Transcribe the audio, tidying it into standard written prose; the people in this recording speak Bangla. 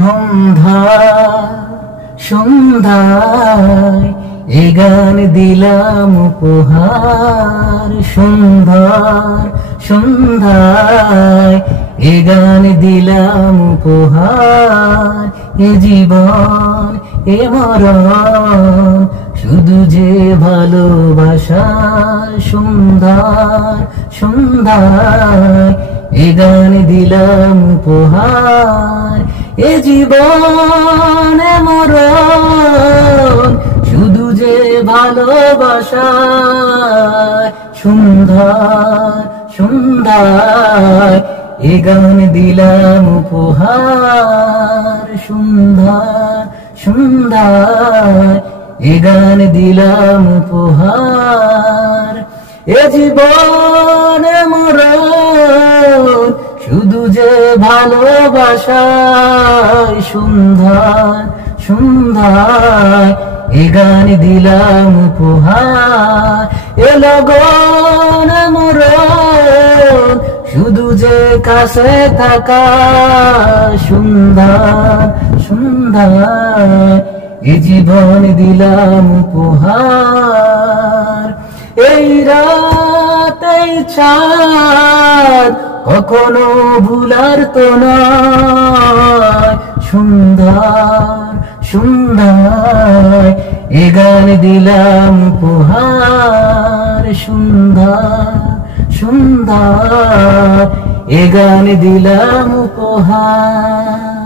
সন্ধ্যা সন্ধ্যায় এ গান দিলাম উপহার। সন্ধ্যার সন্ধ্যায় এ গান দিলাম উপহার। এ জীবন এ মরণ শুধু যে ভালোবাসার। সন্ধ্যার সন্ধ্যায় এ গান দিলাম উপহার। এ জীবন এ মরণ শুধু যে ভালোবাসার। সন্ধ্যার সন্ধ্যায় এ গান দিলাম উপহার। সন্ধ্যার সন্ধ্যায় এ গান দিলাম উপহার। এ জীবন এ মরণ শুধু যে ভালোবাসায়। সন্ধ্যার সন্ধ্যায় এ গান দিলাম উপহার। এ লগন এ মরণ শুধু যে কাছে থাকা। সন্ধ্যার সন্ধ্যায় এ জীবন দিলাম উপহার। এই রাত এই চাঁদ কখনো ভুলার তো নয়। সন্ধ্যার সন্ধ্যায় এ গান দিলাম উপহার। সন্ধ্যার সন্ধ্যায় এ গান দিলাম উপহার।